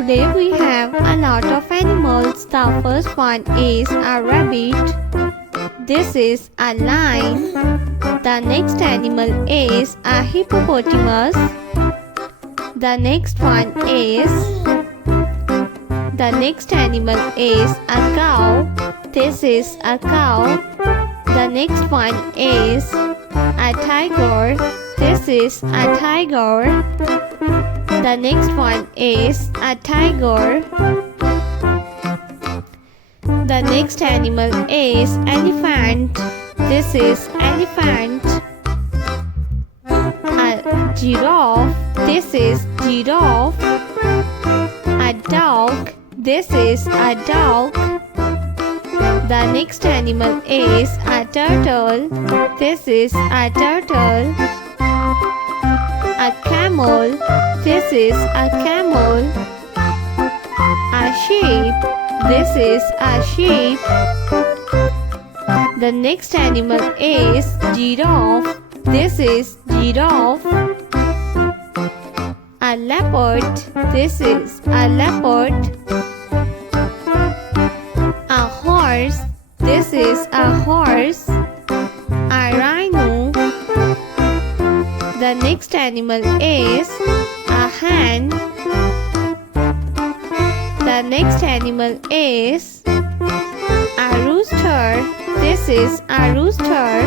Today we have a lot of animals. The first one is a rabbit. This is a lion. The next animal is a hippopotamus. The next animal is a cow. This is a cow. The next one is a tiger. This is a tiger. The next one is a tiger. The next animal is elephant. This is elephant. A giraffe. This is giraffe. A dog. This is a dog. The next animal is a turtle. This is a turtle. A camel. This is a camel. A sheep. This is a sheep. The next animal is giraffe. This is giraffe. A leopard. This is a leopard. A horse. This is a horse. A rhino. The next animal is a hen. The next animal is a rooster. This is a rooster.